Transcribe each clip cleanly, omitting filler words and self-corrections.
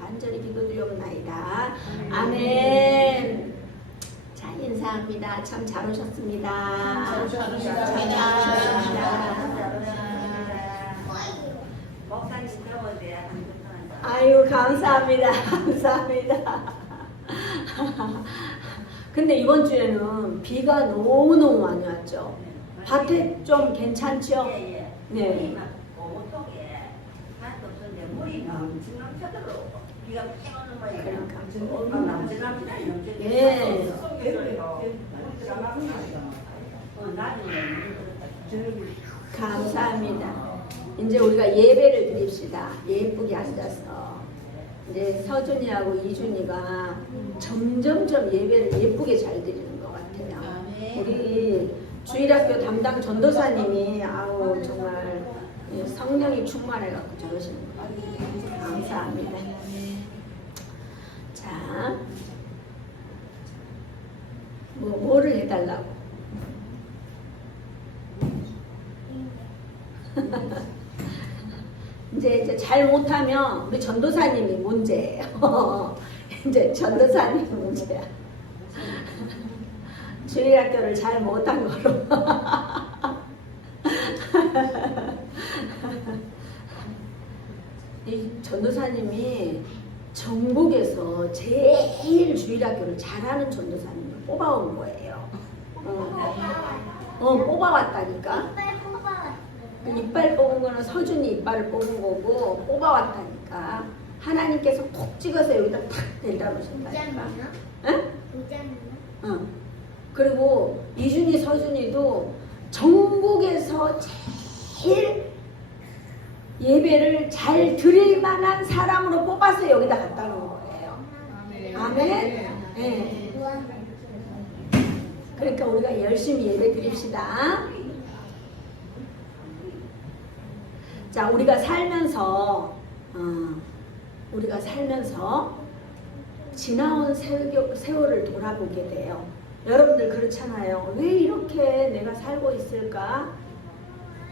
간절히 기도드리옵나이다. 아멘. 자, 인사합니다. 참 잘 오셨습니다. 아유, 감사합니다. 감사합니다. 근데 이번 주에는 비가 너무너무 많이 왔죠. 밭에 좀 괜찮죠? 네. 예. 감사합니다. 이제 우리가 예배를 드립시다. 예쁘게 앉아서. 이제 서준이하고 이준이가 점점점 예배를 예쁘게 잘 드리는 것 같아요. 우리 주일학교 담당 전도사님이 아우 정말 성령이 충만해갖고 저러시는 것 같아요. 감사합니다. 자, 뭐를 해달라고? 이제 잘 못하면 우리 전도사님이 문제예요. 이제 전도사님이 문제야. 주일학교를 잘 못한 거로. 이 전도사님이 전국에서 제일 주일학교를 잘하는 전도사님을 뽑아온 거예요. 뽑아왔다니까. 이빨 뽑은 거는 서준이 이빨을 뽑은 거고 뽑아왔다니까. 하나님께서 콕 찍어서 여기다 탁 댈다 놓으신다니까. 응? 응. 그리고 이준이 서준이도 전국에서 제일 예배를 잘 드릴 만한 사람으로 뽑아서 여기다 갖다 놓은 거예요. 아멘. 네. 그러니까 우리가 열심히 예배 드립시다. 자, 우리가 살면서 지나온 세월을 돌아보게 돼요. 여러분들 그렇잖아요. 왜 이렇게 내가 살고 있을까?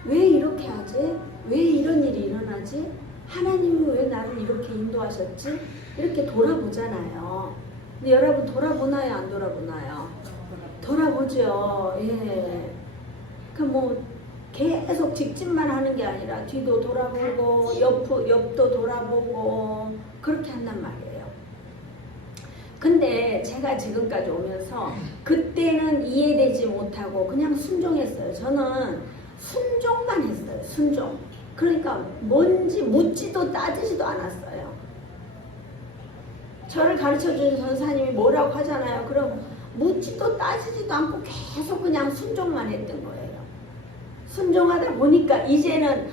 왜 이렇게 하지? 왜 이런 일이 일어나지? 하나님이 왜 나를 이렇게 인도하셨지? 이렇게 돌아보잖아요. 근데 여러분 돌아보나요? 안 돌아보나요? 돌아보죠. 예. 계속 직진만 하는 게 아니라 뒤도 돌아보고 옆도 돌아보고 그렇게 한단 말이에요. 근데 제가 지금까지 오면서 그때는 이해되지 못하고 그냥 순종했어요. 저는 순종만 했어요. 순종. 그러니까 뭔지 묻지도 따지지도 않았어요. 저를 가르쳐주는 선생님이 뭐라고 하잖아요. 그럼 묻지도 따지지도 않고 계속 그냥 순종만 했던 거예요. 순종하다 보니까 이제는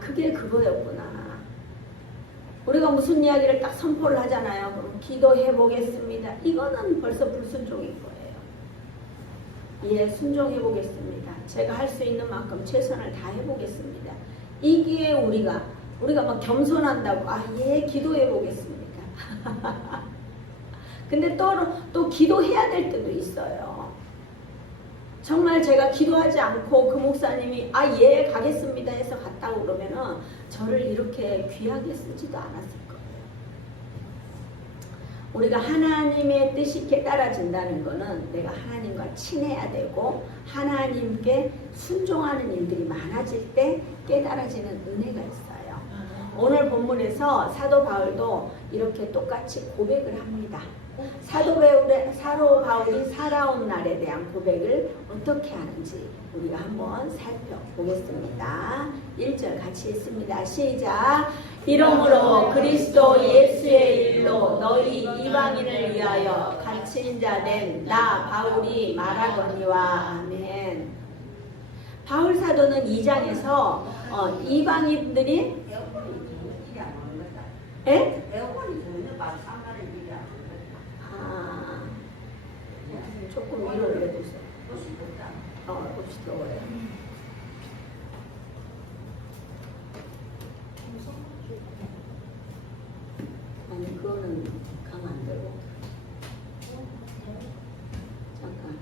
그게 그거였구나. 우리가 무슨 이야기를 딱 선포를 하잖아요. 그럼 기도해 보겠습니다. 이거는 벌써 불순종인 거예요. 예, 순종해 보겠습니다. 제가 할 수 있는 만큼 최선을 다해 보겠습니다. 이게 우리가 막 겸손한다고 예, 기도해 보겠습니다. 근데 또 기도해야 될 때도 있어요. 정말 제가 기도하지 않고 그 목사님이 예 가겠습니다 해서 갔다고 그러면은 저를 이렇게 귀하게 쓰지도 않았을 거예요. 우리가 하나님의 뜻이 깨달아진다는 거는 내가 하나님과 친해야 되고 하나님께 순종하는 일들이 많아질 때 깨달아지는 은혜가 있어요. 오늘 본문에서 사도 바울도 이렇게 똑같이 고백을 합니다. 사도 바울이 살아온 날에 대한 고백을 어떻게 하는지 우리가 한번 살펴보겠습니다. 1절 같이 읽습니다. 시작. 이러므로 그리스도 예수의 일로 너희 이방인을 위하여 갇힌 자 된 나 바울이 말하거니와. 아멘. 바울 사도는 2장에서 이방인들이 조금 위로 올려주세요. 혹시 더워요. 아니 그거는 가면 안 되고. 잠깐.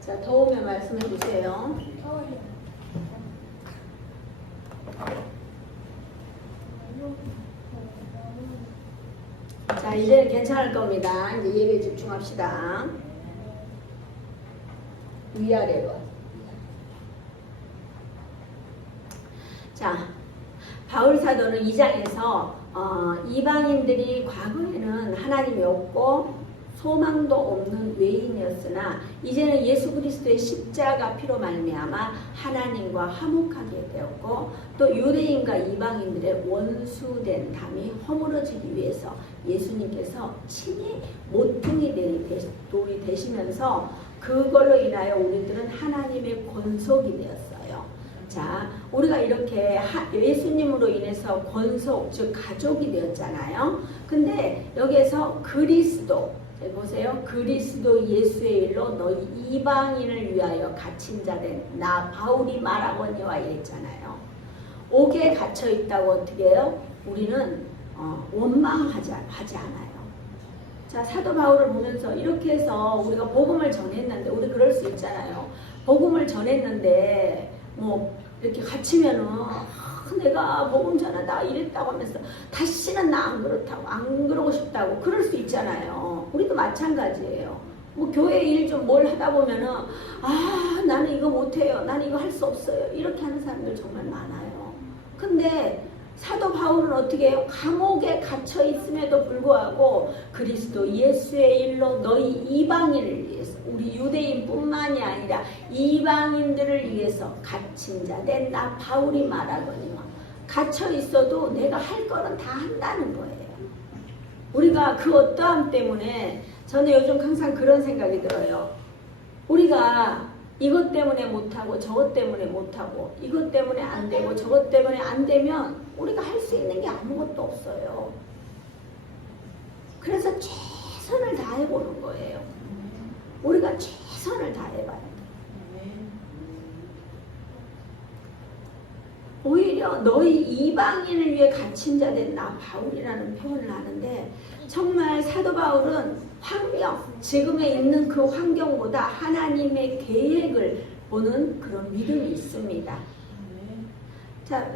자, 더우면 말씀해 주세요. 자, 이제 괜찮을 겁니다. 이제 예배에 집중합시다. 위아래로. 자, 바울 사도는 2장에서 이방인들이 과거에는 하나님이 없고 소망도 없는 외인이었으나 이제는 예수 그리스도의 십자가 피로 말미암아 하나님과 화목하게 되었고 또 유대인과 이방인들의 원수된 담이 허물어지기 위해서 예수님께서 친히 모퉁이 돌이 되시면서 그걸로 인하여 우리들은 하나님의 권속이 되었어요. 자, 우리가 이렇게 예수님으로 인해서 권속, 즉 가족이 되었잖아요. 근데 여기에서 그리스도, 보세요. 그리스도 예수의 일로 너희 이방인을 위하여 갇힌 자된 나 바울이 말하거니와 이랬잖아요. 옥에 갇혀 있다고 어떻게 해요? 우리는 원망하지 않아요. 자, 사도 바울을 보면서 이렇게 해서 우리가 복음을 전했는데, 우리 그럴 수 있잖아요. 복음을 전했는데 뭐 이렇게 갇히면은 내가 복음 전하다 이랬다고 하면서 다시는 나 안 그렇다고, 안 그러고 싶다고 그럴 수 있잖아요. 우리도 마찬가지예요. 뭐 교회 일 좀 뭘 하다 보면은 나는 이거 못해요, 나는 이거 할 수 없어요, 이렇게 하는 사람들 정말 많아요. 근데 사도 바울은 어떻게 해요? 감옥에 갇혀 있음에도 불구하고 그리스도 예수의 일로 너희 이방인을 위해서, 우리 유대인뿐만이 아니라 이방인들을 위해서 갇힌 자 된 나 바울이 말하거니와, 갇혀 있어도 내가 할 거는 다 한다는 거예요. 우리가 그 어떠함 때문에 저는 요즘 항상 그런 생각이 들어요. 우리가 이것 때문에 못하고 저것 때문에 못하고 이것 때문에 안 되고 저것 때문에 안 되면 우리가 할 수 있는 게 아무것도 없어요. 그래서 최선을 다해보는 거예요. 우리가 최선을 다해봐야 돼. 오히려 너희 이방인을 위해 갇힌 자 된 나 바울이라는 표현을 하는데, 정말 사도 바울은 환경, 지금에 있는 그 환경보다 하나님의 계획을 보는 그런 믿음이 있습니다. 자,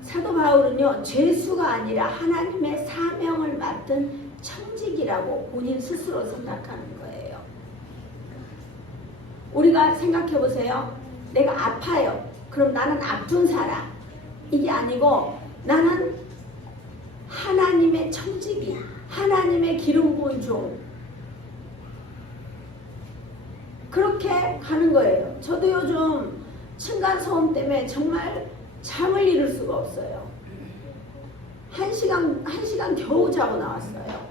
사도 바울은요, 죄수가 아니라 하나님의 사명을 맡은 청직이라고 본인 스스로 생각하는 거예요. 우리가 생각해 보세요. 내가 아파요. 그럼 나는 아픈 사람. 이게 아니고 나는 하나님의 청직이, 하나님의 기름 부은 종, 그렇게 가는 거예요. 저도 요즘 층간소음 때문에 정말 잠을 이룰 수가 없어요. 한 시간 겨우 자고 나왔어요.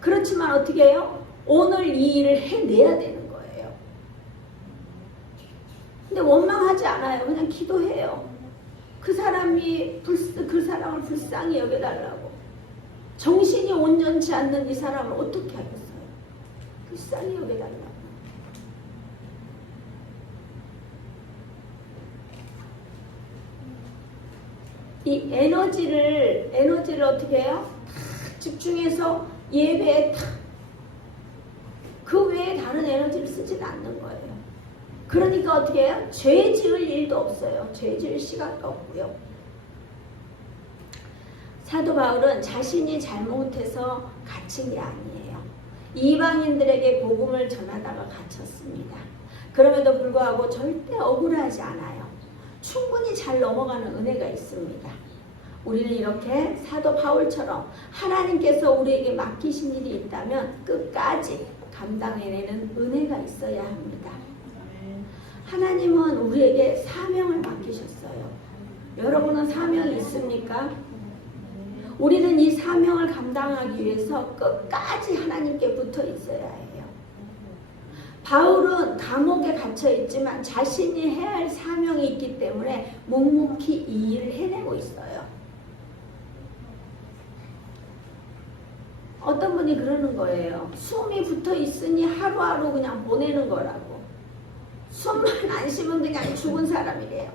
그렇지만 어떻게 해요? 오늘 이 일을 해내야 되는 거예요. 근데 원망하지 않아요. 그냥 기도해요. 그 사람을 불쌍히 여겨달라고. 정신이 온전치 않는 이 사람을 어떻게 하겠어요? 불쌍히 여겨달라고. 이 에너지를 어떻게 해요? 탁 집중해서 예배에 그 외에 다른 에너지를 쓰지는 않는 거예요. 그러니까 어떻게 해요? 죄 지을 일도 없어요. 죄 지을 시간도 없고요. 사도 바울은 자신이 잘못해서 갇힌 게 아니에요. 이방인들에게 복음을 전하다가 갇혔습니다. 그럼에도 불구하고 절대 억울하지 않아요. 충분히 잘 넘어가는 은혜가 있습니다. 우리는 이렇게 사도 바울처럼 하나님께서 우리에게 맡기신 일이 있다면 끝까지 감당해내는 은혜가 있어야 합니다. 하나님은 우리에게 사명을 맡기셨어요. 여러분은 사명이 있습니까? 우리는 이 사명을 감당하기 위해서 끝까지 하나님께 붙어 있어야 해요. 바울은 감옥에 갇혀 있지만 자신이 해야 할 사명이 있기 때문에 묵묵히 이 일을 해내고 있어요. 어떤 분이 그러는 거예요. 숨이 붙어 있으니 하루하루 그냥 보내는 거라고. 숨만 안 쉬면 그냥 죽은 사람이래요.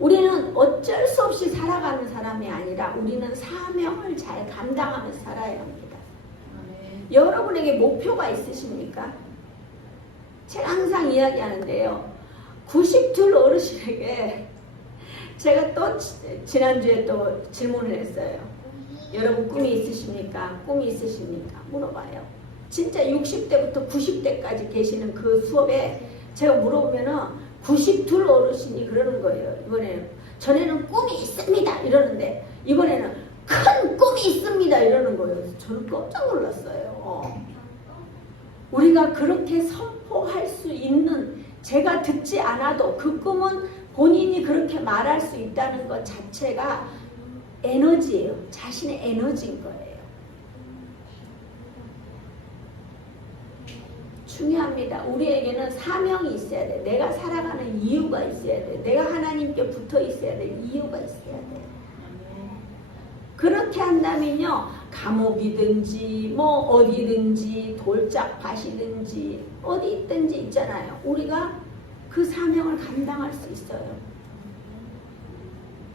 우리는 어쩔 수 없이 살아가는 사람이 아니라 우리는 사명을 잘 감당하면서 살아야 합니다. 여러분에게 목표가 있으십니까? 제가 항상 이야기하는데요. 92 어르신에게 제가 또 지난주에 또 질문을 했어요. 여러분 꿈이 있으십니까? 꿈이 있으십니까? 물어봐요. 진짜 60대부터 90대까지 계시는 그 수업에 제가 물어보면은 92 어르신이 그러는 거예요. 이번에는 전에는 꿈이 있습니다 이러는데 이번에는 큰 꿈이 있습니다 이러는 거예요. 그래서 저는 깜짝 놀랐어요. 우리가 그렇게 선포할 수 있는, 제가 듣지 않아도 그 꿈은 본인이 그렇게 말할 수 있다는 것 자체가 에너지예요. 자신의 에너지인 거예요. 중요합니다. 우리에게는 사명이 있어야 돼. 내가 살아가는 이유가 있어야 돼. 내가 하나님께 붙어 있어야 돼. 이유가 있어야 돼. 그렇게 한다면요, 감옥이든지 뭐 어디든지 돌짝밭이든지 어디 있든지 있잖아요. 우리가 그 사명을 감당할 수 있어요.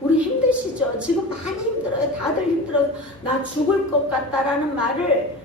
우리 힘드시죠? 지금 많이 힘들어요. 다들 힘들어서 나 죽을 것 같다라는 말을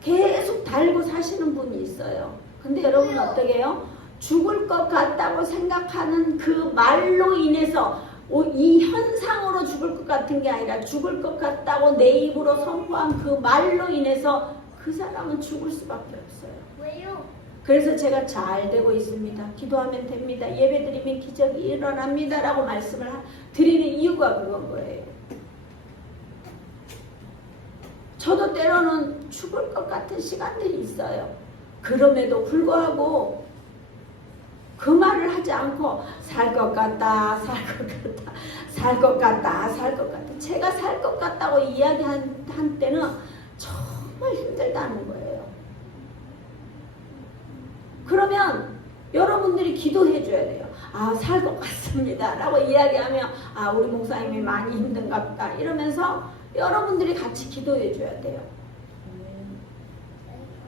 계속 달고 사시는 분이 있어요. 근데 여러분 어떻게 해요? 죽을 것 같다고 생각하는 그 말로 인해서 이 현상으로 죽을 것 같은 게 아니라 죽을 것 같다고 내 입으로 선포한 그 말로 인해서 그 사람은 죽을 수밖에 없어요. 왜요? 그래서 제가 잘 되고 있습니다. 기도하면 됩니다. 예배드리면 기적이 일어납니다. 라고 말씀을 드리는 이유가 그건 거예요. 저도 때로는 죽을 것 같은 시간들이 있어요. 그럼에도 불구하고 그 말을 하지 않고 살 것 같다, 살 것 같다, 살 것 같다, 살 것 같다. 제가 살 것 같다고 이야기한 때는 정말 힘들다는 거예요. 그러면 여러분들이 기도해 줘야 돼요. 아, 살 것 같습니다 라고 이야기하면 아, 우리 목사님이 많이 힘든가 보다 이러면서 여러분들이 같이 기도해 줘야 돼요.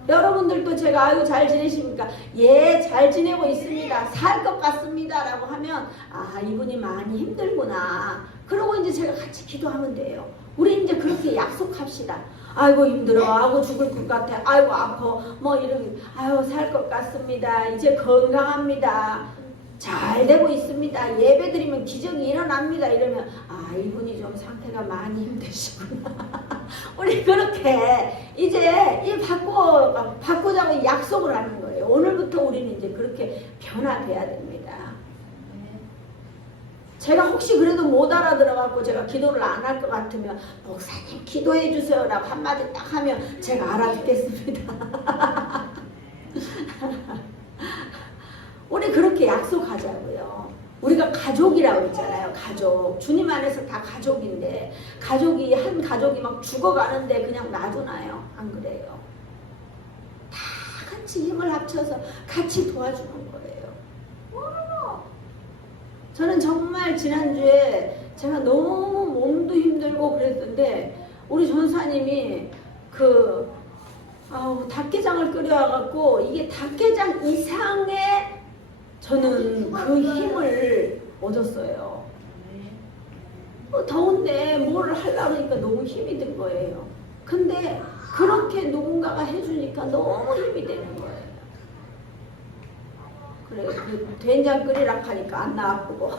여러분들도 제가 아유 잘 지내십니까? 예, 잘 지내고 있습니다. 살 것 같습니다 라고 하면 아, 이분이 많이 힘들구나. 그러고 이제 제가 같이 기도하면 돼요. 우리 이제 그렇게 약속합시다. 아이고 힘들어, 아이고 죽을 것 같아, 아이고 아파, 뭐 이런, 아유 살 것 같습니다. 이제 건강합니다. 잘 되고 있습니다. 예배 드리면 기적이 일어납니다. 이러면 아, 이분이 좀 상태가 많이 힘드시구나. 우리 그렇게 이제 이 바꾸자고 약속을 하는 거예요. 오늘부터 우리는 이제 그렇게 변화돼야 됩니다. 제가 혹시 그래도 못 알아들어갖고 제가 기도를 안 할 것 같으면 목사님 기도해 주세요 라고 한마디 딱 하면 제가 알아듣겠습니다. 우리 그렇게 약속하자고요. 우리가 가족이라고 있잖아요. 가족. 주님 안에서 다 가족인데 한 가족이 막 죽어가는데 그냥 놔두나요? 안 그래요. 다 같이 힘을 합쳐서 같이 도와주는 거예요. 저는 정말 지난주에 제가 너무 몸도 힘들고 그랬는데 우리 전사님이 닭게장을 끓여와갖고 이게 닭게장 이상의 저는 그 힘을 얻었어요. 더운데 뭐를 하려고 하니까 너무 힘이 든 거예요. 근데 그렇게 누군가가 해주니까 너무 힘이 되는 거예요. 그래, 그 된장 끓이라고 하니까 안 나왔고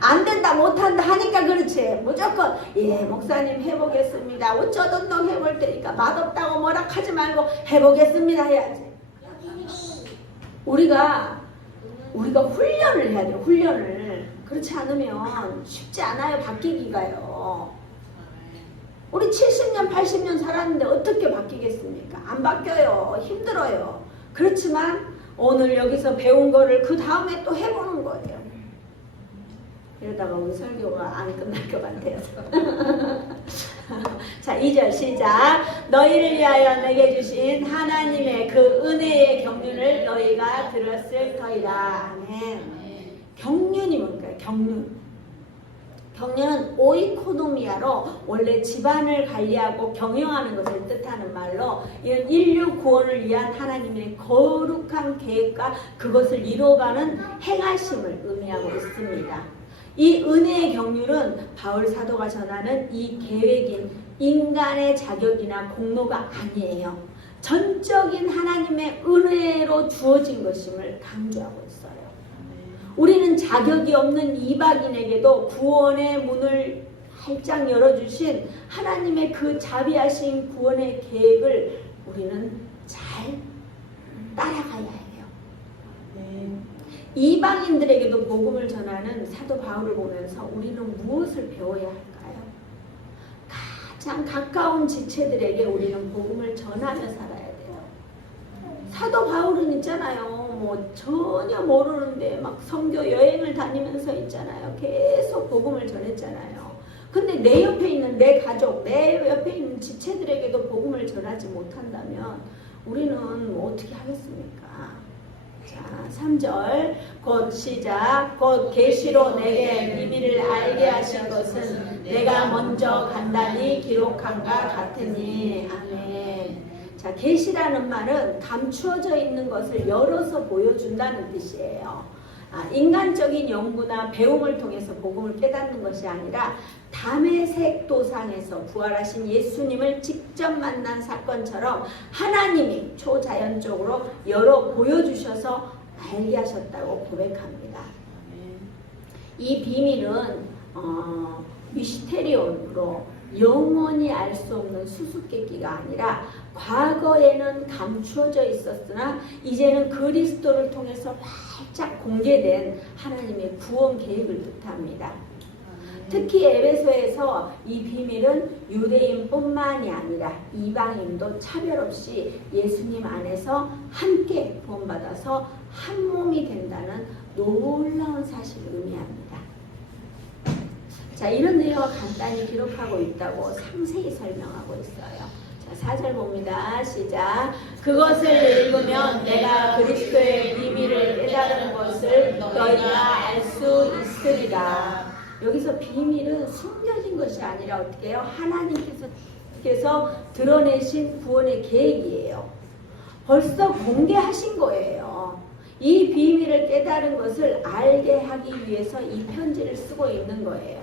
안 된다 못한다 하니까 그렇지. 무조건 예 목사님 해보겠습니다. 우쩌동동 해볼 테니까 맛없다고 뭐라 하지 말고 해보겠습니다 해야지. 우리가 훈련을 해야 돼요. 훈련을. 그렇지 않으면 쉽지 않아요. 바뀌기가요. 우리 70년 80년 살았는데 어떻게 바뀌겠습니까? 안 바뀌어요. 힘들어요. 그렇지만 오늘 여기서 배운 거를 그 다음에 또 해보는 거예요. 이러다가 우리 설교가 안 끝날 것 같아요. 자, 2절 시작. 너희를 위하여 내게 주신 하나님의 그 은혜의 경륜을 너희가 들었을 터이다. 아멘. 경륜이 뭘까요? 경륜. 경륜은 오이코노미아로 원래 집안을 관리하고 경영하는 것을 뜻하는 말로 이런 인류 구원을 위한 하나님의 거룩한 계획과 그것을 이루어가는 행하심을 의미하고 있습니다. 이 은혜의 경륜은 바울 사도가 전하는 이 계획인 인간의 자격이나 공로가 아니에요. 전적인 하나님의 은혜로 주어진 것임을 강조하고 있어요. 우리는 자격이 없는 이방인에게도 구원의 문을 활짝 열어주신 하나님의 그 자비하신 구원의 계획을 우리는 잘 따라가야 해요. 이방인들에게도 복음을 전하는 사도 바울을 보면서 우리는 무엇을 배워야 할까요? 가장 가까운 지체들에게 우리는 복음을 전하며 살아야 돼요. 사도 바울은 있잖아요. 뭐 전혀 모르는데 막 선교 여행을 다니면서 있잖아요. 계속 복음을 전했잖아요. 근데 내 옆에 있는 내 가족, 내 옆에 있는 지체들에게도 복음을 전하지 못한다면 우리는 뭐 어떻게 하겠습니까? 자, 3절 곧 시작 곧 계시로 내게 비밀을 알게 하신 것은 내가 먼저 간단히 기록한가 같으니. 아멘. 자, 계시라는 말은 감추어져 있는 것을 열어서 보여준다는 뜻이에요. 인간적인 연구나 배움을 통해서 복음을 깨닫는 것이 아니라 담에색 도상에서 부활하신 예수님을 직접 만난 사건처럼 하나님이 초자연적으로 열어 보여주셔서 알게 하셨다고 고백합니다. 이 비밀은 미스테리온으로 영원히 알 수 없는 수수께끼가 아니라 과거에는 감추어져 있었으나 이제는 그리스도를 통해서 활짝 공개된 하나님의 구원 계획을 뜻합니다. 특히 에베소에서 이 비밀은 유대인뿐만이 아니라 이방인도 차별 없이 예수님 안에서 함께 구원받아서 한 몸이 된다는 놀라운 사실을 의미합니다. 자, 이런 내용을 간단히 기록하고 있다고 상세히 설명하고 있어요. 자, 4절 봅니다. 시작. 그것을 읽으면 내가 그리스도의 비밀을 깨달은 것을 너희가 알 수 있으리라. 여기서 비밀은 숨겨진 것이 아니라 어떻게 해요? 하나님께서 드러내신 구원의 계획이에요. 벌써 공개하신 거예요. 이 비밀을 깨달은 것을 알게 하기 위해서 이 편지를 쓰고 있는 거예요.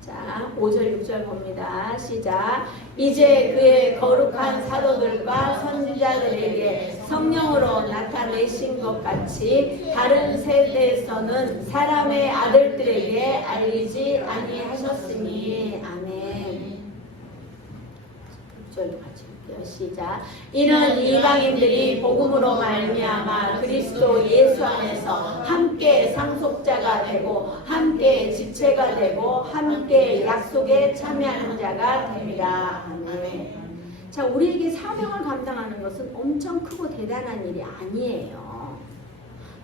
자, 5절 6절 봅니다. 시작. 이제 그의 거룩한 사도들과 선지자들에게 성령으로 나타내신 것 같이 다른 세대에서는 사람의 아들들에게 알리지 아니하셨으니. 아멘. 6절도 같이 볼게요. 시작. 이는 이방인들이 복음으로 말미암아 그리스도 예수 안에서 함께 상속자가 되고 함께 지체가 되고 함께 약속에 참여하는 자가 됩니다. 아멘. 자, 우리에게 사명을 감당하는 것은 엄청 크고 대단한 일이 아니에요.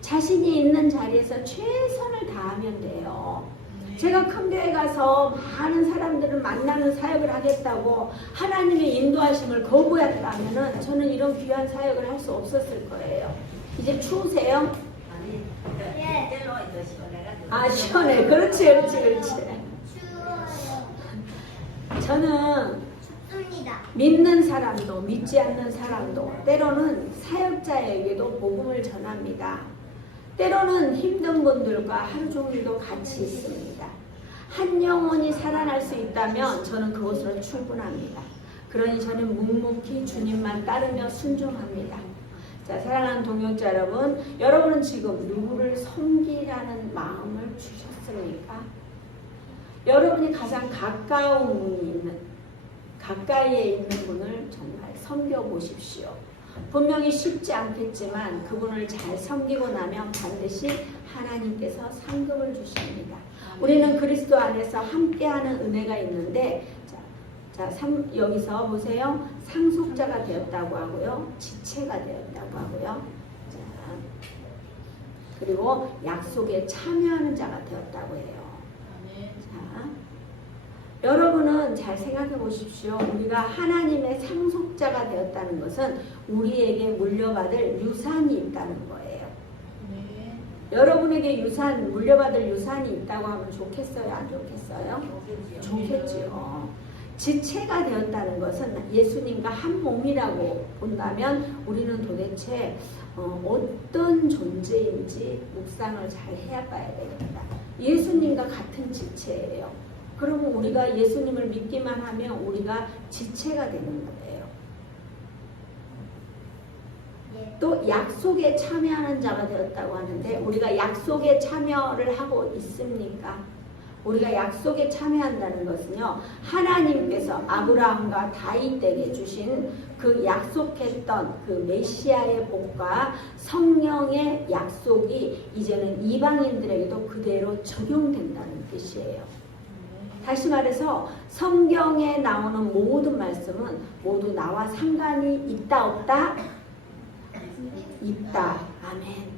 자신이 있는 자리에서 최선을 다하면 돼요. 제가 큰 교회 가서 많은 사람들을 만나는 사역을 하겠다고 하나님의 인도하심을 거부했다면 저는 이런 귀한 사역을 할 수 없었을 거예요. 이제 추우세요? 아, 시원해. 그렇지. 저는 믿는 사람도 믿지 않는 사람도 때로는 사역자에게도 복음을 전합니다. 때로는 힘든 분들과 하루 종일도 같이 있습니다. 한 영혼이 살아날 수 있다면 저는 그것으로 충분합니다. 그러니 저는 묵묵히 주님만 따르며 순종합니다. 자, 사랑하는 동역자 여러분, 여러분은 지금 누구를 섬기라는 마음을 주셨습니까? 여러분이 가장 가까운 분이 있는, 가까이에 있는 분을 정말 섬겨보십시오. 분명히 쉽지 않겠지만 그분을 잘 섬기고 나면 반드시 하나님께서 상급을 주십니다. 우리는 그리스도 안에서 함께하는 은혜가 있는데 여기서 보세요. 상속자가 되었다고 하고요. 지체가 되었다고 하고요. 자, 그리고 약속에 참여하는 자가 되었다고 해요. 자, 여러분은 잘 생각해 보십시오. 우리가 하나님의 상속자가 되었다는 것은 우리에게 물려받을 유산이 있다는 거예요. 네. 여러분에게 물려받을 유산이 있다고 하면 좋겠어요? 안 좋겠어요? 좋겠죠. 지체가 되었다는 것은 예수님과 한 몸이라고 본다면 우리는 도대체 어떤 존재인지 묵상을 잘 해봐야 됩니다. 예수님과 같은 지체예요. 그러면 우리가 예수님을 믿기만 하면 우리가 지체가 되는 거예요. 또 약속에 참여하는 자가 되었다고 하는데 우리가 약속에 참여를 하고 있습니까? 우리가 약속에 참여한다는 것은요, 하나님께서 아브라함과 다윗에게 주신 그 약속했던 그 메시아의 복과 성령의 약속이 이제는 이방인들에게도 그대로 적용된다는 뜻이에요. 다시 말해서 성경에 나오는 모든 말씀은 모두 나와 상관이 있다 없다? 있다. 아멘.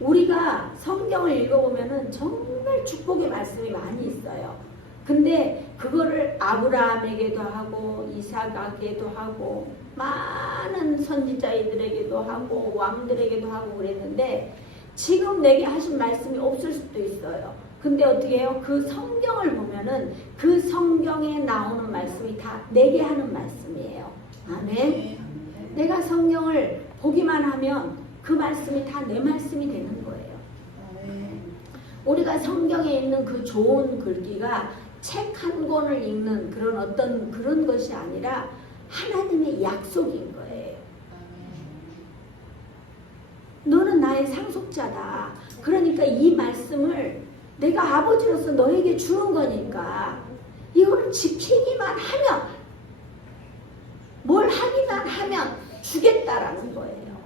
우리가 성경을 읽어보면은 정말 축복의 말씀이 많이 있어요. 근데 그거를 아브라함에게도 하고 이삭에게도 하고 많은 선지자들에게도 하고 왕들에게도 하고 그랬는데 지금 내게 하신 말씀이 없을 수도 있어요. 근데 어떻게 해요? 그 성경을 보면은 그 성경에 나오는 말씀이 다 내게 하는 말씀이에요. 아멘. 내가 성경을 보기만 하면 그 말씀이 다 내 말씀이 되는 거예요. 우리가 성경에 있는 그 좋은 글귀가 책 한 권을 읽는 그런 어떤 그런 것이 아니라 하나님의 약속인 거예요. 너는 나의 상속자다. 그러니까 이 말씀을 내가 아버지로서 너에게 주는 거니까 이걸 지키기만 하면, 뭘 하기만 하면 주겠다라는 거예요.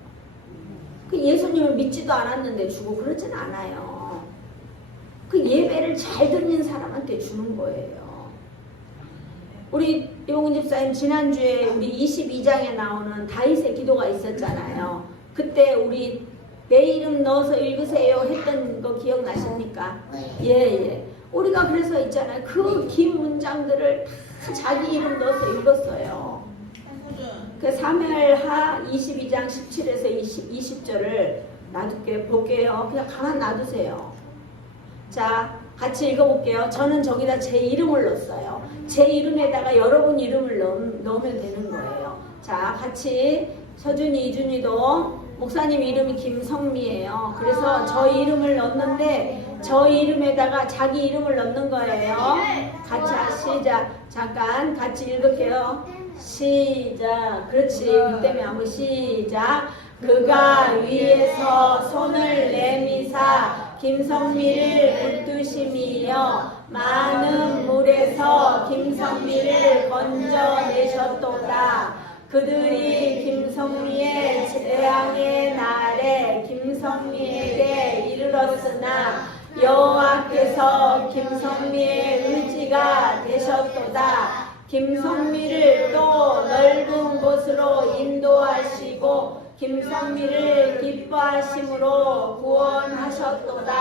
그 예수님을 믿지도 않았는데 주고 그러진 않아요. 그 예배를 잘 드리는 사람한테 주는 거예요. 우리 이봉근 집사님 지난주에 우리 22장에 나오는 다윗의 기도가 있었잖아요. 그때 우리 내 이름 넣어서 읽으세요 했던 거 기억나십니까? 예. 우리가 그래서 있잖아요. 그 긴 문장들을 다 자기 이름 넣어서 읽었어요. 그 사무엘하 22장 17에서 20절을 볼게요. 그냥 가만 놔두세요. 자, 같이 읽어볼게요. 저는 저기다 제 이름을 넣었어요. 제 이름에다가 여러분 이름을 넣으면 되는 거예요. 자, 같이 서준이, 이준이도 목사님 이름이 김성미예요. 그래서 저 이름을 넣었는데 저 이름에다가 자기 이름을 넣는 거예요. 같이 시작. 잠깐 같이 읽을게요. 시작. 그렇지. 그 때문에 한번 시작. 그가 위에서 손을 내미사 김성미를 붙드심이여 많은 물에서 김성미를 건져내셨도다. 그들이 김성미의 재앙의 날에 김성미에게 이르렀으나 여호와께서 김성미의 의지가 되셨도다. 김성미를 또 넓은 곳으로 인도하시고 김성미를 기뻐하심으로 구원하셨도다.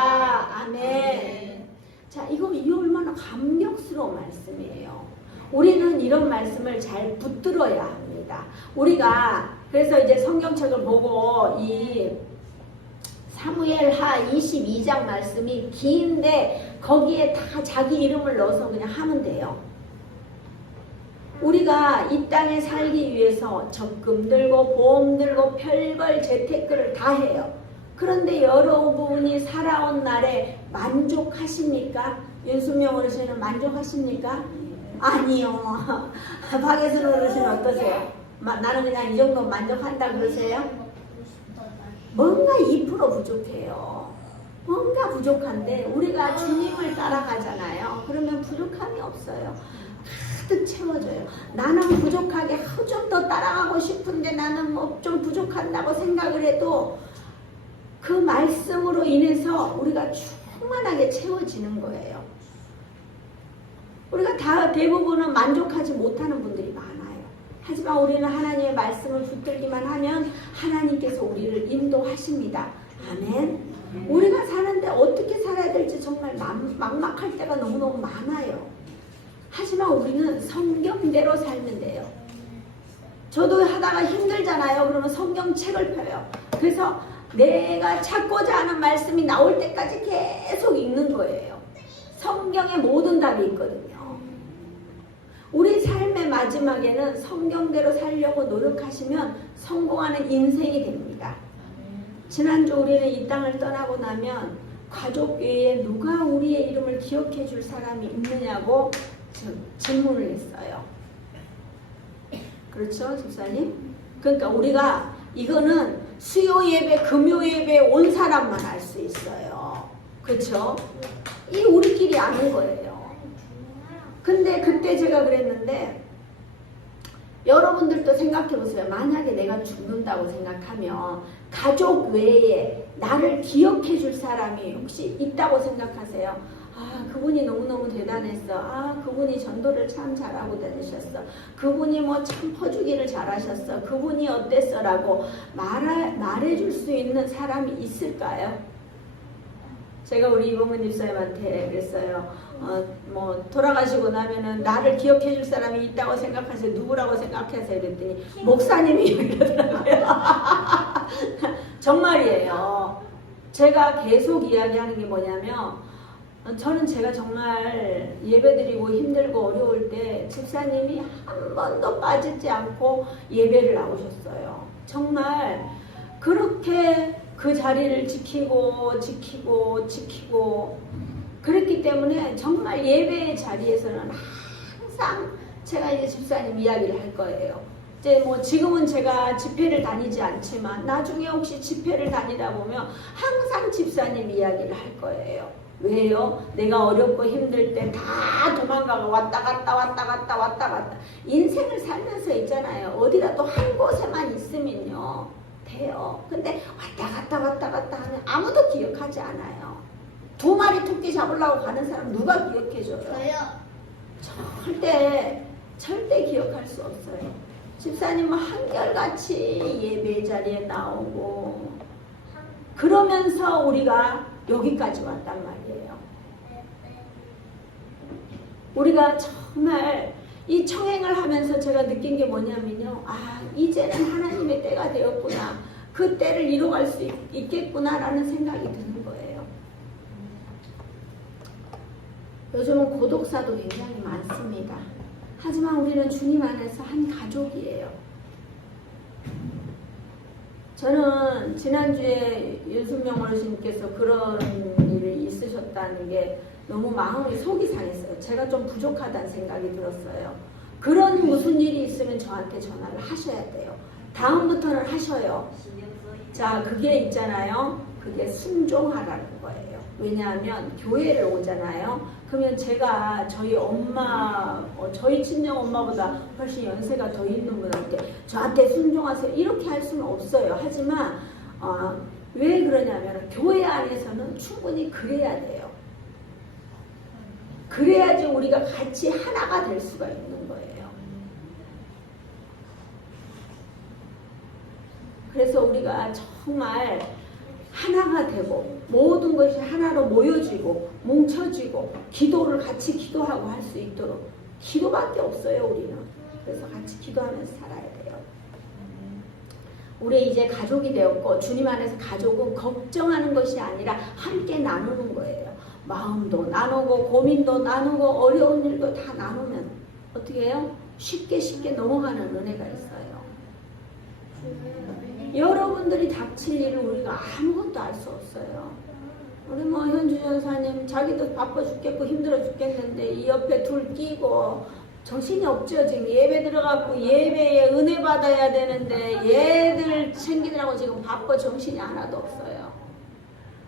아멘. 자, 이거 얼마나 감격스러운 말씀이에요. 우리는 이런 말씀을 잘 붙들어야 합니다. 우리가 그래서 이제 성경책을 보고 이 사무엘하 22장 말씀이 긴데 거기에 다 자기 이름을 넣어서 그냥 하면 돼요. 우리가 이 땅에 살기 위해서 적금 들고 보험 들고 별걸 재테크를 다 해요. 그런데 여러분이 살아온 날에 만족하십니까? 윤수명 어르신은 만족하십니까? 아니요. 박예순 어르신은 어떠세요? 나는 그냥 이 정도 만족한다 그러세요? 뭔가 2% 부족해요. 뭔가 부족한데 우리가 주님을 따라가잖아요. 그러면 부족함이 없어요. 가득 채워져요. 나는 부족하게 좀 더 따라가고 싶은데 나는 뭐 좀 부족한다고 생각을 해도 그 말씀으로 인해서 우리가 충만하게 채워지는 거예요. 우리가 다 대부분은 만족하지 못하는 분들이 많아요. 하지만 우리는 하나님의 말씀을 붙들기만 하면 하나님께서 우리를 인도하십니다. 아멘. 우리가 사는데 어떻게 살아야 될지 정말 막막할 때가 너무너무 많아요. 하지만 우리는 성경대로 살면 돼요. 저도 하다가 힘들잖아요. 그러면 성경책을 펴요. 그래서 내가 찾고자 하는 말씀이 나올 때까지 계속 읽는 거예요. 성경에 모든 답이 있거든요. 우리 삶의 마지막에는 성경대로 살려고 노력하시면 성공하는 인생이 됩니다. 지난주 우리는 이 땅을 떠나고 나면 가족 외에 누가 우리의 이름을 기억해 줄 사람이 있느냐고 질문을 했어요. 그렇죠, 집사님? 그러니까 우리가 이거는 수요 예배, 금요 예배 온 사람만 알 수 있어요. 그렇죠? 이 우리끼리 아는 거예요. 근데 그때 제가 그랬는데 여러분들도 생각해 보세요. 만약에 내가 죽는다고 생각하면 가족 외에 나를 기억해 줄 사람이 혹시 있다고 생각하세요? 아, 그분이 너무너무 대단했어. 아, 그분이 전도를 참 잘하고 다니셨어. 그분이 뭐 참 퍼주기를 잘하셨어. 그분이 어땠어? 라고 말해줄 수 있는 사람이 있을까요? 제가 우리 이봉근 집사님한테 그랬어요. 뭐 돌아가시고 나면은 나를 기억해 줄 사람이 있다고 생각하세요? 누구라고 생각하세요? 그랬더니 목사님이 이러더라고요. 정말이에요. 제가 계속 이야기하는 게 뭐냐면 저는 제가 정말 예배드리고 힘들고 어려울 때 집사님이 한 번도 빠지지 않고 예배를 나오셨어요. 정말 그렇게 그 자리를 지키고 그랬기 때문에 정말 예배의 자리에서는 항상 제가 이제 집사님 이야기를 할 거예요. 이제 뭐 지금은 제가 집회를 다니지 않지만 나중에 혹시 집회를 다니다 보면 항상 집사님 이야기를 할 거예요. 왜요? 내가 어렵고 힘들 때 다 도망가고 왔다 갔다 인생을 살면서 있잖아요. 어디라도 한 곳에만 있으면요 돼요. 근데 왔다 갔다 하면 아무도 기억하지 않아요. 2마리 토끼 잡으려고 가는 사람 누가 기억해줘요? 저요. 절대 기억할 수 없어요. 집사님은 한결같이 예배 자리에 나오고 그러면서 우리가 여기까지 왔단 말이에요. 우리가 정말 이 청행을 하면서 제가 느낀 게 뭐냐면요. 아, 이제는 하나님의 때가 되었구나. 그 때를 이뤄갈 수 있겠구나라는 생각이 드는 거예요. 요즘은 고독사도 굉장히 많습니다. 하지만 우리는 주님 안에서 한 가족이에요. 저는 지난주에 윤순명 어르신께서 그런 일이 있으셨다는 게 너무 마음이 속이 상했어요. 제가 좀 부족하다는 생각이 들었어요. 그런 무슨 일이 있으면 저한테 전화를 하셔야 돼요. 다음부터는 하셔요. 자, 그게 있잖아요. 그게 순종하라는 거예요. 왜냐하면 교회를 오잖아요. 그러면 제가 저희 엄마, 저희 친정 엄마보다 훨씬 연세가 더 있는 분한테 저한테 순종하세요. 이렇게 할 수는 없어요. 하지만 왜 그러냐면 교회 안에서는 충분히 그래야 돼요. 그래야지 우리가 같이 하나가 될 수가 있는 거예요. 그래서 우리가 정말 하나가 되고 모든 것이 하나로 모여지고 뭉쳐지고 기도를 같이 기도하고 할 수 있도록 기도밖에 없어요. 우리는. 그래서 같이 기도하면서 살아야 돼요. 우리 이제 가족이 되었고 주님 안에서 가족은 걱정하는 것이 아니라 함께 나누는 거예요. 마음도 나누고 고민도 나누고 어려운 일도 다 나누면 어떻게 해요? 쉽게 넘어가는 은혜가 있어요. 여러분들이 닥칠 일을 우리가 아무것도 알 수 없어요. 우리 뭐 현주 전사님 자기도 바빠 죽겠고 힘들어 죽겠는데 이 옆에 둘 끼고 정신이 없죠. 지금 예배 들어가고 예배에 은혜 받아야 되는데 얘들 챙기느라고 지금 바빠 정신이 하나도 없어요.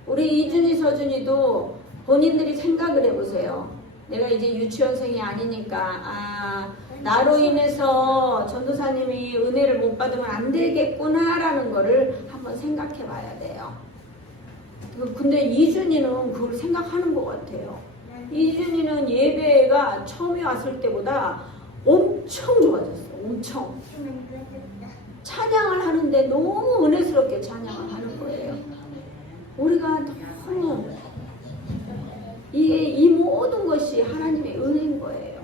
우리 이준이 서준이도 본인들이 생각을 해보세요. 내가 이제 유치원생이 아니니까 나로 인해서 전도사님이 은혜를 못 받으면 안 되겠구나라는 거를 한번 생각해 봐야 돼요. 근데 이준이는 그걸 생각하는 것 같아요. 이준이는 예배가 처음에 왔을 때보다 엄청 좋아졌어요. 엄청. 찬양을 하는데 너무 은혜스럽게 찬양을 하는 거예요. 우리가 너무 이 모든 것이 하나님의 은혜인 거예요.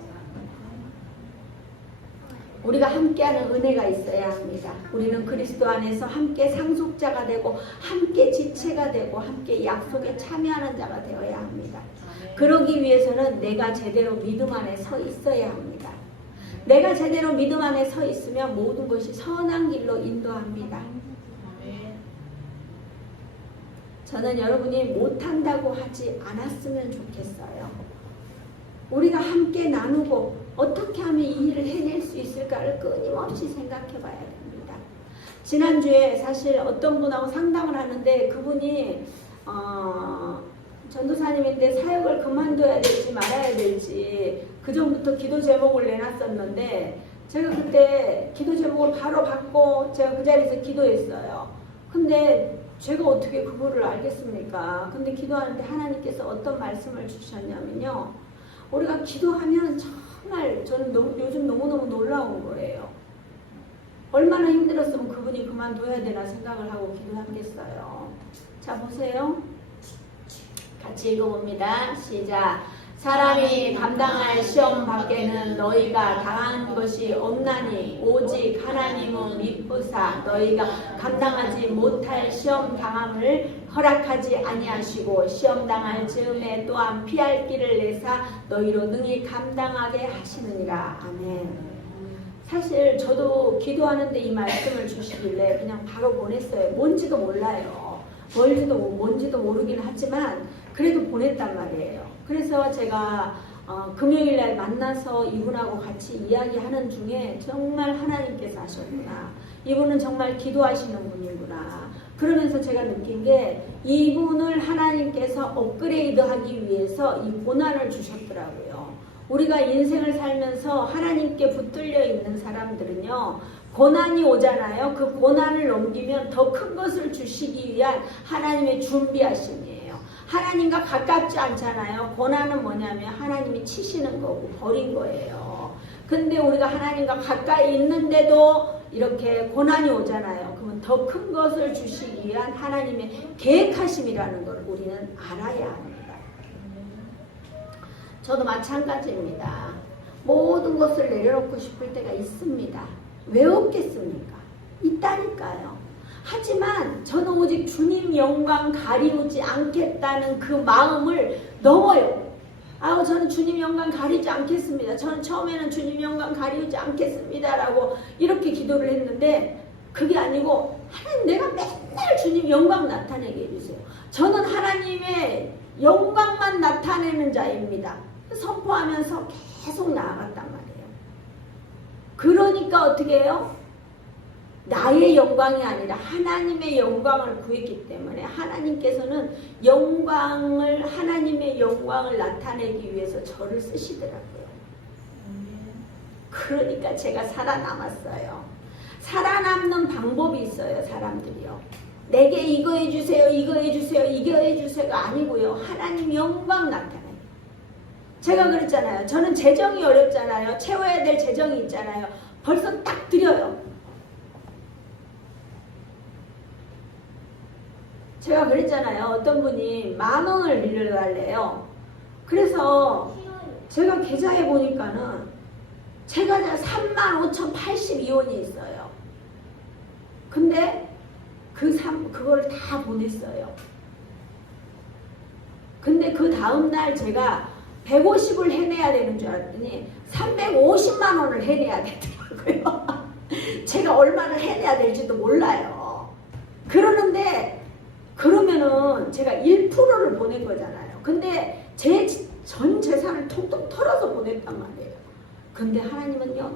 우리가 함께하는 은혜가 있어야 합니다. 우리는 그리스도 안에서 함께 상속자가 되고 함께 지체가 되고 함께 약속에 참여하는 자가 되어야 합니다. 그러기 위해서는 내가 제대로 믿음 안에 서 있어야 합니다. 내가 제대로 믿음 안에 서 있으면 모든 것이 선한 길로 인도합니다. 저는 여러분이 못한다고 하지 않았으면 좋겠어요. 우리가 함께 나누고 어떻게 하면 이 일을 해낼 수 있을까를 끊임없이 생각해 봐야 됩니다. 지난주에 사실 어떤 분하고 상담을 하는데 그분이 전도사님인데 사역을 그만둬야 될지 말아야 될지 그 전부터 기도 제목을 내놨었는데 제가 그때 기도 제목을 바로 받고 제가 그 자리에서 기도했어요. 근데 제가 어떻게 그거를 알겠습니까? 근데 기도하는데 하나님께서 어떤 말씀을 주셨냐면요. 우리가 기도하면 정말 저는 요즘 너무너무 놀라운 거예요. 얼마나 힘들었으면 그분이 그만둬야 되나 생각을 하고 기도하겠어요. 자, 보세요. 같이 읽어봅니다. 시작. 사람이 감당할 시험 밖에는 너희가 당한 것이 없나니 오직 하나님은 미쁘사 너희가 감당하지 못할 시험 당함을 허락하지 아니하시고 시험 당할 즈음에 또한 피할 길을 내사 너희로 능히 감당하게 하시느니라. 아멘. 사실 저도 기도하는데 이 말씀을 주시길래 그냥 바로 보냈어요. 뭔지도 몰라요. 뭔지도 모르긴 하지만 그래도 보냈단 말이에요. 그래서 제가 금요일날 만나서 이분하고 같이 이야기하는 중에 정말 하나님께서 하셨구나. 이분은 정말 기도하시는 분이구나. 그러면서 제가 느낀 게 이분을 하나님께서 업그레이드하기 위해서 이 고난을 주셨더라고요. 우리가 인생을 살면서 하나님께 붙들려 있는 사람들은요. 고난이 오잖아요. 그 고난을 넘기면 더 큰 것을 주시기 위한 하나님의 준비하심이에요. 하나님과 가깝지 않잖아요. 고난은 뭐냐면 하나님이 치시는 거고 버린 거예요. 근데 우리가 하나님과 가까이 있는데도 이렇게 고난이 오잖아요. 그러면 더 큰 것을 주시기 위한 하나님의 계획하심이라는 걸 우리는 알아야 합니다. 저도 마찬가지입니다. 모든 것을 내려놓고 싶을 때가 있습니다. 왜 없겠습니까? 있다니까요. 하지만 저는 오직 주님 영광 가리우지 않겠다는 그 마음을 넘어요. 저는 주님 영광 가리지 않겠습니다. 저는 처음에는 주님 영광 가리우지 않겠습니다 라고 이렇게 기도를 했는데 그게 아니고 하나님 내가 맨날 주님 영광 나타내게 해주세요. 저는 하나님의 영광만 나타내는 자입니다. 선포하면서 계속 나아갔단 말이에요. 그러니까 어떻게 해요? 나의 영광이 아니라 하나님의 영광을 구했기 때문에 하나님께서는 하나님의 영광을 나타내기 위해서 저를 쓰시더라고요. 그러니까 제가 살아남았어요. 살아남는 방법이 있어요, 사람들이요. 내게 이거 해주세요, 이거 해주세요, 이거 해주세요가 아니고요. 하나님 영광 나타내요. 제가 그랬잖아요. 저는 재정이 어렵잖아요. 채워야 될 재정이 있잖아요. 벌써 딱 드려요. 제가 그랬잖아요. 어떤 분이 10,000원을 빌려달래요. 그래서 제가 계좌에 보니까는 제가 35,082원이 있어요. 근데 그거를 다 보냈어요. 근데 그 다음날 제가 150을 해내야 되는 줄 알았더니 350만 원을 해내야 되더라고요. 제가 얼마를 해내야 될지도 몰라요. 그러면은 제가 1%를 보낸 거잖아요. 근데 제 전 재산을 통통 털어서 보냈단 말이에요. 근데 하나님은요,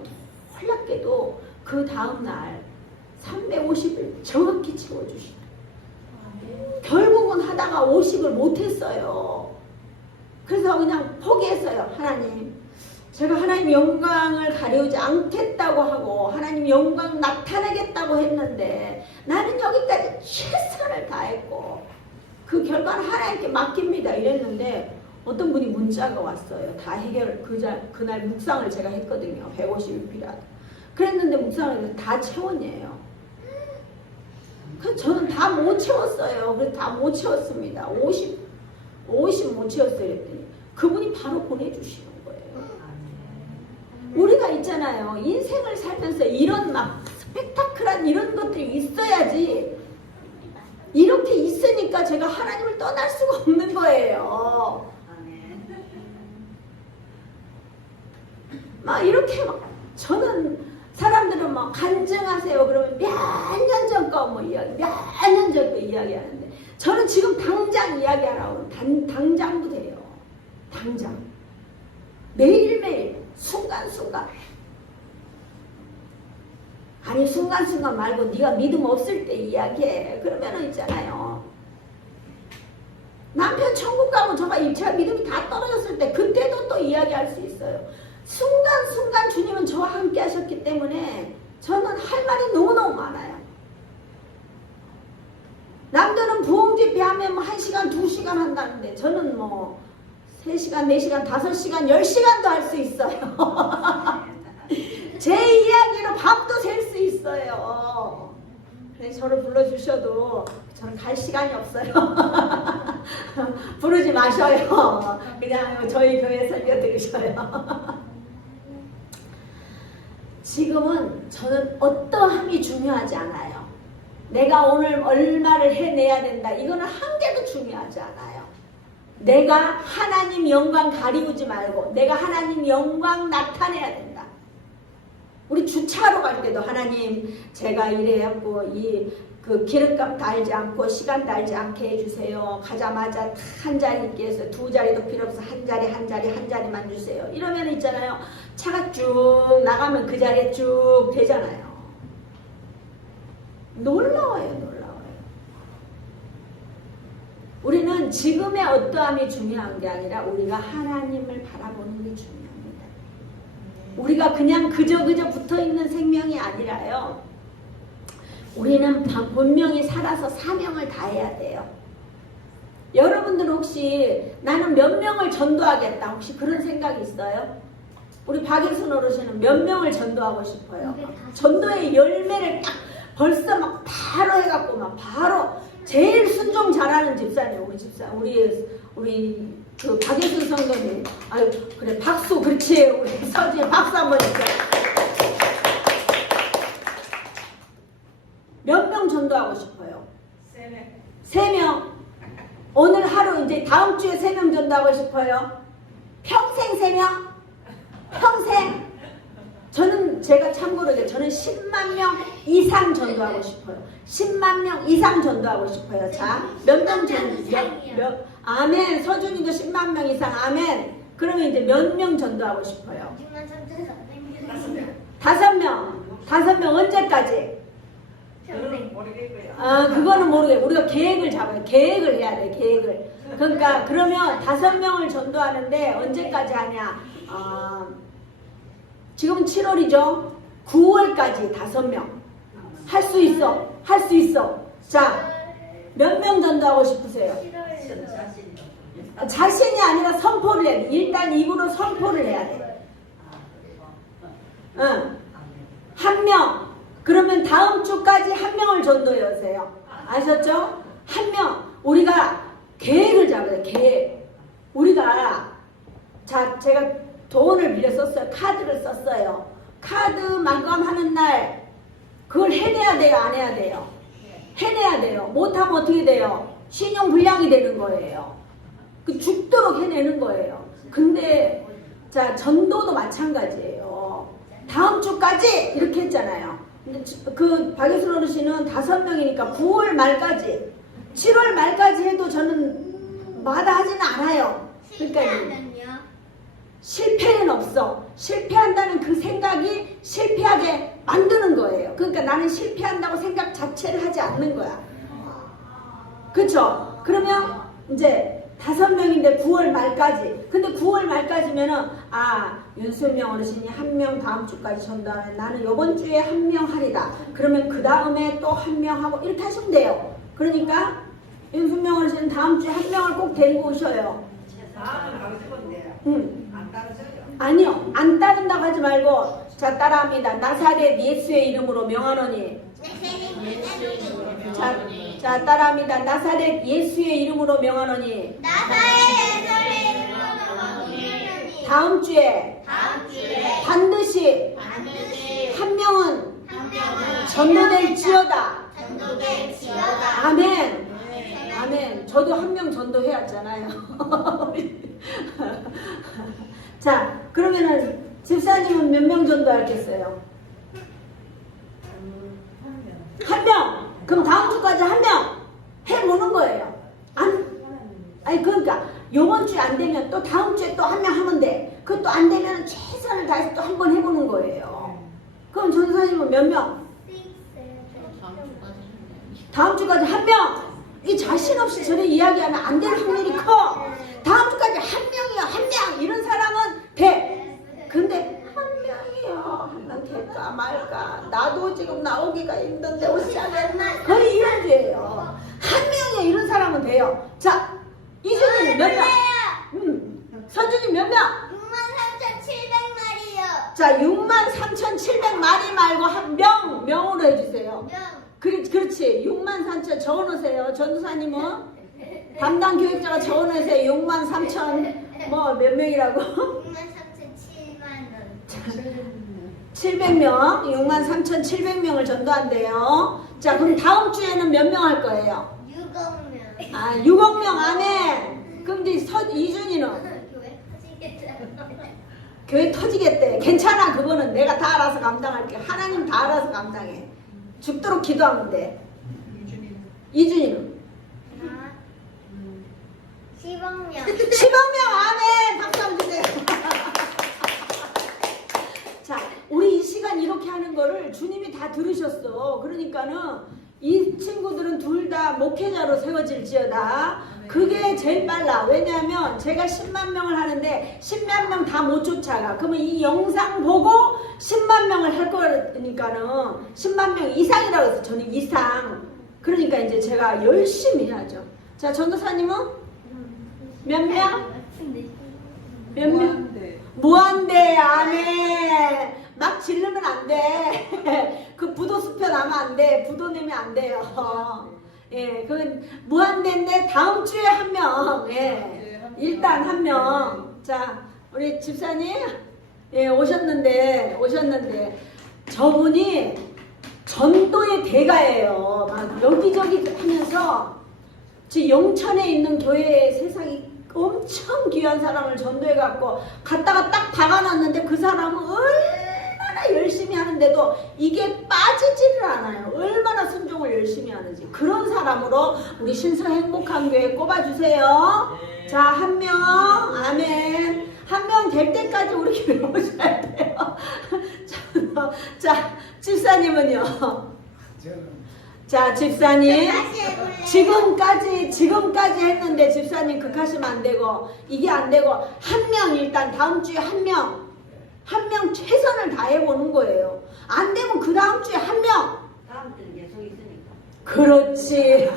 놀랍게도 그 다음날 350을 정확히 채워주시다. 결국은 하다가 50을 못했어요. 그래서 그냥 포기했어요. 하나님, 제가 하나님 영광을 가려우지 않겠다고 하고 하나님 영광 나타내겠다고 했는데 나는 여기까지 최선을 다했고 그 결과는 하나님께 맡깁니다 이랬는데 어떤 분이 문자가 왔어요. 다 그날 묵상을 제가 했거든요. 150이 필요하다. 그랬는데 묵상을 다 채웠네요. 저는 다 못 채웠어요. 그래서 다 못 채웠습니다. 50 못 채웠어요. 그랬더니 그분이 바로 보내주시는 거예요. 우리가 있잖아요. 인생을 살면서 이런 막 스펙타클한 이런 것들이 있어야지. 이렇게 있으니까 제가 하나님을 떠날 수가 없는 거예요. 막 이렇게 저는 사람들은 막 간증하세요. 그러면 몇 년 전 거 몇 년 전 거 이야기하는데 저는 지금 당장 이야기하라고 당장도 돼요. 당장. 매일매일 순간순간 아니 순간순간 말고 네가 믿음 없을 때 이야기해. 그러면은 있잖아요. 남편 천국 가면 정말 제가 믿음이 다 떨어졌을 때 그때도 또 이야기할 수 있어요. 순간순간 주님은 저와 함께 하셨기 때문에 저는 할 말이 너무너무 많아요. 남들은 부흥집회 하면 뭐 1시간, 2시간 한다는데 저는 뭐 3시간, 4시간, 5시간, 10시간도 할 수 있어요. 제 이야기로 밥도 셀 수 있어요. 그래서 저를 불러주셔도 저는 갈 시간이 없어요. 부르지 마셔요. 그냥 저희 교회 설교 들으셔요. 지금은 저는 어떠함이 중요하지 않아요. 내가 오늘 얼마를 해내야 된다. 이거는 한 개도 중요하지 않아요. 내가 하나님 영광 가리우지 말고 내가 하나님 영광 나타내야 된다. 우리 주차하러 갈 때도 하나님 제가 이래갖고 그 기름값 달지 않고 시간 달지 않게 해주세요. 가자마자 한 자리 있게 해서 2자리도 필요 없어. 한 자리만 주세요. 이러면 있잖아요. 차가 쭉 나가면 그 자리에 쭉 되잖아요. 놀라워요. 우리는 지금의 어떠함이 중요한 게 아니라 우리가 하나님을 바라보는 게 중요합니다. 우리가 그냥 그저 붙어있는 생명이 아니라요. 우리는 분명히 살아서 사명을 다해야 돼요. 여러분들 혹시 나는 몇 명을 전도하겠다. 혹시 그런 생각이 있어요? 우리 박예순 어르신은 몇 명을 전도하고 싶어요. 전도의 열매를 딱 벌써 막 바로 해갖고 막 바로 제일 순종 잘하는 집사님, 우리 그 박예순 성도님. 아유 그래 박수. 그렇지. 우리 서주에 박수 한번 해주세요. 몇 명 전도하고 싶어요? 3명. 오늘 하루 이제 다음 주에 3명 전도하고 싶어요. 평생 3명? 평생? 제가 참고로 저는 10만 명 이상 전도하고 싶어요. 10만 명 이상 전도하고 싶어요. 자, 몇 명 아멘. 서준이도 10만 명 이상. 아멘. 그러면 이제 몇 명 전도하고 싶어요? 5명. 5명 언제까지? 그거는 모르겠고요. 그거는 모르겠고 우리가 계획을 잡아요. 계획을 해야 돼. 계획을. 그러니까 그러면 5명을 전도하는데 언제까지 하냐? 지금 7월이죠. 9월까지 5명. 할 수 있어. 할 수 있어. 자, 몇 명 전도하고 싶으세요? 자신이 아니라 선포를 해야 돼. 일단 입으로 선포를 해야 돼. 응. 1명. 그러면 다음 주까지 1명을 전도해 오세요. 아셨죠? 1명. 우리가 계획을 잡아요. 계획. 우리가 제가 돈을 빌려 썼어요. 카드를 썼어요. 카드 마감하는 날 그걸 해내야 돼요? 안 해야 돼요? 해내야 돼요. 못하면 어떻게 돼요? 신용불량이 되는 거예요. 죽도록 해내는 거예요. 근데 전도도 마찬가지예요. 다음 주까지 이렇게 했잖아요. 근데 그 박예순 어르신은 5명이니까 9월 말까지 7월 말까지 해도 저는 마다하지는 않아요. 그러니까 실패는 없어. 실패한다는 그 생각이 실패하게 만드는 거예요. 그러니까 나는 실패한다고 생각 자체를 하지 않는 거야. 그쵸? 그러면 이제 5명인데 9월 말까지. 근데 9월 말까지면은 윤수명 어르신이 1명 다음 주까지 전도하면 나는 이번 주에 1명 하리다. 그러면 그 다음에 또 1명 하고 이렇게 하시면 돼요. 그러니까 윤수명 어르신은 다음 주에 1명을 꼭 데리고 오셔요. 다음은 가고 싶은데요. 안 따르셔요? 아니요. 안 따른다고 하지 말고 자 따라합니다. 나사렛 예수의 이름으로 명하노니. 자 따라합니다. 나사렛 예수의 이름으로 명하노니. 다음 주에 반드시 1명은 전도될지어다. 아멘. 아멘. 저도 1명 전도해왔잖아요. 자, 그러면은 집사님은 몇 명 전도하겠어요? 1명. 그럼 다음 주까지 1명 해보는 거예요. 아니 그러니까 요번 주에 안 되면 또 다음 주에 또 1명 하면 돼. 그것도 안 되면 최선을 다해서 또 한 번 해보는 거예요. 그럼 전도사님은 몇 명? 다음 주까지 한 명. 이 자신 없이 저래 이야기하면 안 될 확률이 커. 다음 주까지 한 명이야, 한 명. 이런 사람은 돼. 근데 한 명이요. 한 명 될까 말까. 나도 지금 나오기가 힘든데 어쩌겠나. 거의 이런 죄예요. 한 명이야. 이런 사람은 돼요. 자, 이준이는 몇 명? 선준이 몇 명? 63,700마리요. 자, 63,700마리 말고 한 명으로 해주세요. 그렇지. 63,000 적어놓으세요. 전도사님은 담당 교육자가 적어놓으세요. 63,000 뭐 몇 명이라고? 700명. 63,700명을 전도한대요. 자, 그럼 다음 주에는 몇 명 할 거예요? 6억명. 아, 6억 명 아멘. 그럼 이제 이준이는? 교회 터지겠대. 괜찮아. 그거는 내가 다 알아서 감당할게. 하나님 다 알아서 감당해. 죽도록 기도하면 돼. 이준이는? 10억명. 10억 명 아멘. 박수 한번 주세요. 자, 우리 이 시간 이렇게 하는 거를 주님이 다 들으셨어. 그러니까는 이 친구들은 둘 다 목회자로 세워질지어다. 그게 제일 빨라. 왜냐하면 제가 10만 명을 하는데 10만 명 다 못 쫓아가. 그러면 이 영상 보고 10만 명을 할 거니까는 10만 명 이상이라고 해서 저는 이상. 그러니까 이제 제가 열심히 해야죠. 자, 전도사님은 몇 명? 몇 명? 무한대. 아멘. 막 지르면 안 돼. 그 부도 수표 나면 안 돼. 부도 내면 안 돼요. 예, 그건 무한대인데 다음 주에 한 명. 예, 일단 한 명. 자, 우리 집사님, 예, 오셨는데 저분이 전도의 대가예요. 막 여기저기 하면서 지금 영천에 있는 교회에 세상이 엄청 귀한 사람을 전도해갖고 갔다가 딱 박아놨는데 그 사람은 얼마나 열심히 하는데도 이게 빠지지를 않아요. 얼마나 순종을 열심히 하는지. 그런 사람으로 우리 신성 행복한 교회 꼽아주세요. 네. 자, 한 명. 아멘. 한 명 될 때까지 우리 교회 오셔야 돼요. 자, 집사님은요. 자, 집사님. 지금까지 했는데 집사님 극하시면 안 되고, 이게 안 되고, 한 명 일단 다음 주에 한 명 최선을 다해보는 거예요. 안 되면 그 다음 주에 한 명. 다음 주는 계속 있으니까. 그렇지.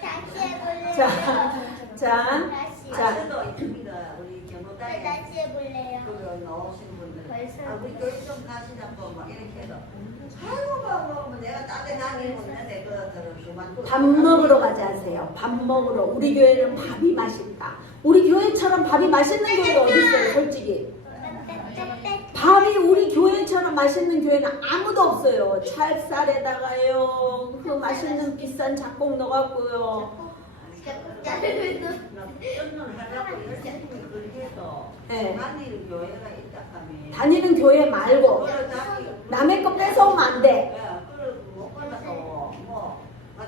다시 해볼래요. 자. 아직도 있습니다. 우리 경로당에 다시 해볼래요. 그 나오신 분들. 벌써 우리 교회 좀 가시자고 막 이렇게 해서. 아이고 뭐 내가 짜증나게 했는데 그들은 그만. 밥 먹으러 가자 하세요. 밥 먹으러. 우리 교회는 밥이 맛있다. 우리 교회처럼 밥이 맛있는 교회가 어디 있어요, 솔직히. 밥이 우리 교회처럼 맛있는 교회는 아무도 없어요. 찰쌀에다가요, 그 맛있는 비싼 작곡 넣어갖고요. 쫓는 하려고 열심히 그렇게 해서 네. 다니는 교회가 있다 하면 다니는 교회 말고 남의 거 뺏어오면 안 돼. 그걸 못 받아서 뭐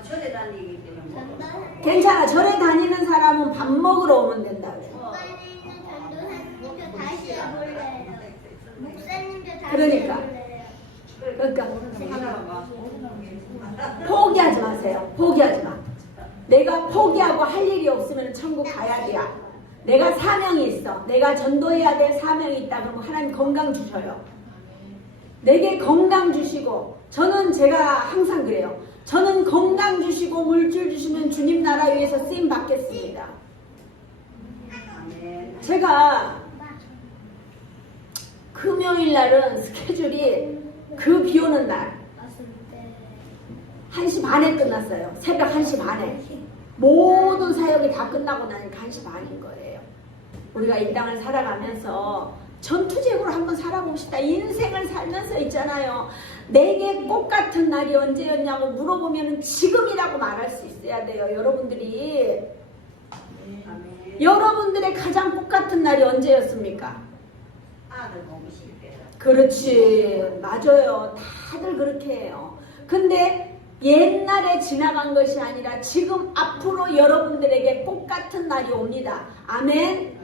절에 다니기 때문에 뭐 괜찮아. 절에 다니는 사람은 밥 먹으러 오면 된다고. 목사님도 다시 해볼래요. 목사님도 다시 그러니까. 해볼래요. 그러니까 하나가 포기하지 마세요. 포기하지 마. 내가 포기하고 할 일이 없으면 천국 가야 돼야. 내가 사명이 있어. 내가 전도해야 될 사명이 있다. 그러면 하나님 건강 주셔요. 내게 건강 주시고, 저는 제가 항상 그래요. 저는 건강 주시고 물질 주시면 주님 나라 위해서 쓰임 받겠습니다. 제가 금요일 날은 스케줄이 그 비 오는 날 1시 반에 끝났어요. 새벽 1시 반에. 모든 사역이 다 끝나고 나니까 1시 반인 거예요. 우리가 이 땅을 살아가면서 전투적으로 한번 살아봅시다. 인생을 살면서 있잖아요. 내게 꽃 같은 날이 언제였냐고 물어보면 지금이라고 말할 수 있어야 돼요. 여러분들이. 여러분들의 가장 꽃 같은 날이 언제였습니까? 아들 보고 싶대요. 그렇지. 맞아요. 다들 그렇게 해요. 근데 옛날에 지나간 것이 아니라 지금 앞으로 여러분들에게 꽃 같은 날이 옵니다. 아멘?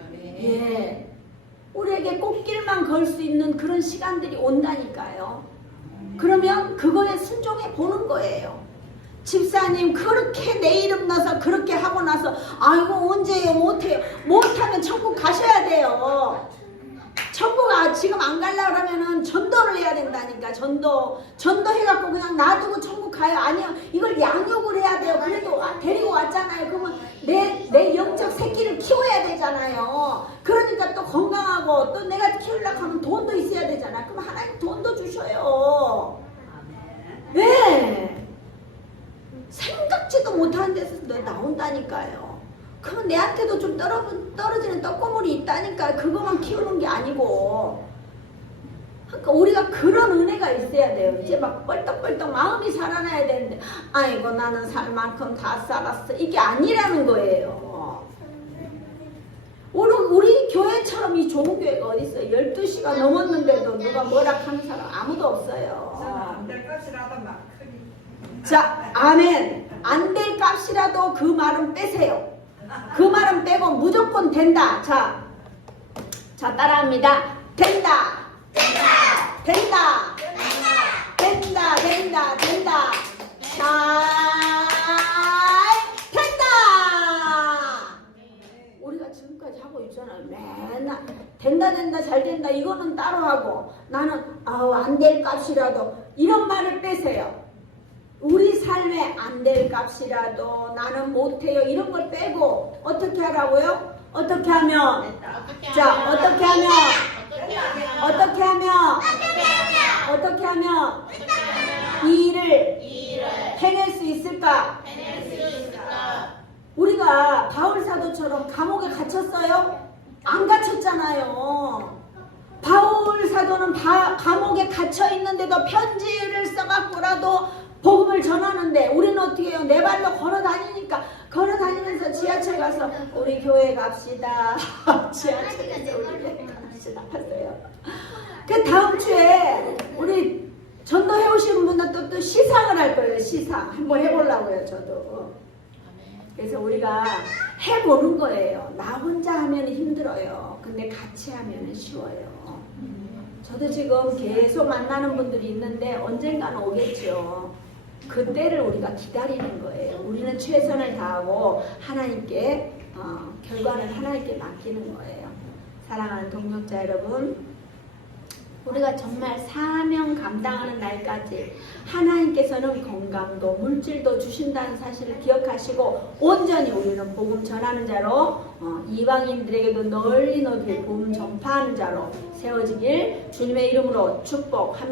예. 우리에게 꽃길만 걸 수 있는 그런 시간들이 온다니까요. 그러면 그거에 순종해 보는 거예요. 집사님 그렇게 내 이름 넣어서 그렇게 하고 나서 아이고 언제요 못해요. 못하면 천국 가셔야 돼요. 천국 지금 안 가려고 그러면은 전도를 해야 된다니까. 전도 해갖고 그냥 놔두고 천국 가요. 아니요, 이걸 양육을 해야 돼요. 그래도 데리고 왔잖아요. 그러면 내 영적 새끼를 키워야 되잖아요. 그러니까 또 건강하고 또 내가 키우려고 하면 돈도 있어야 되잖아. 그럼 하나님 돈도 주셔요. 왜? 생각지도 못한 데서 나온다니까요. 그러면 내한테도 좀 떨어지는 떡고물이 있다니까. 그것만 키우는 게 아니고. 그러니까 우리가 그런 은혜가 있어야 돼요. 이제 막 뻘떡뻘떡 마음이 살아나야 되는데 아이고 나는 살 만큼 다 살았어. 이게 아니라는 거예요. 우리 교회처럼 이 좋은 교회가 어디 있어요? 12시가 넘었는데도 누가 뭐라 하는 사람 아무도 없어요. 안 될 것이라도 막 크니. 자, 아멘. 안 될 값이라도 그 말은 빼세요. 그 말은 빼고 무조건 된다. 자, 따라합니다. 된다. 된다. 잘 된다. 우리가 지금까지 하고 있잖아요. 맨날 된다 잘 된다 이거는 따로 하고 나는 안 될 값이라도 이런 말을 빼세요. 우리 삶에 안 될 값이라도 나는 못해요 이런 걸 빼고 어떻게 하라고요? 어떻게 하면 이 일을 해낼 수 있을까? 우리가 바울 사도처럼 감옥에 갇혔어요? 안 갇혔잖아요. 바울 사도는 감옥에 갇혀 있는데도 편지를 써갖고라도 복음을 전하는데 우리는 어떻게 해요? 내 발로 걸어다니면서 지하철 가서 우리 교회 갑시다. 지하철에서 우리 교회 갑시다 하세요. 그 다음 주에 우리 전도해 오시는 분들 또 시상을 할 거예요. 시상 한번 해보려고요. 저도. 그래서 우리가 해보는 거예요. 나 혼자 하면 힘들어요. 근데 같이 하면 쉬워요. 저도 지금 계속 만나는 분들이 있는데 언젠가는 오겠죠. 그때를 우리가 기다리는 거예요. 우리는 최선을 다하고 하나님께 결과는 하나님께 맡기는 거예요. 사랑하는 동역자 여러분, 우리가 정말 사명 감당하는 날까지 하나님께서는 건강도 물질도 주신다는 사실을 기억하시고 온전히 우리는 복음 전하는 자로 이방인들에게도 널리 복음 전파하는 자로 세워지길 주님의 이름으로 축복합니다.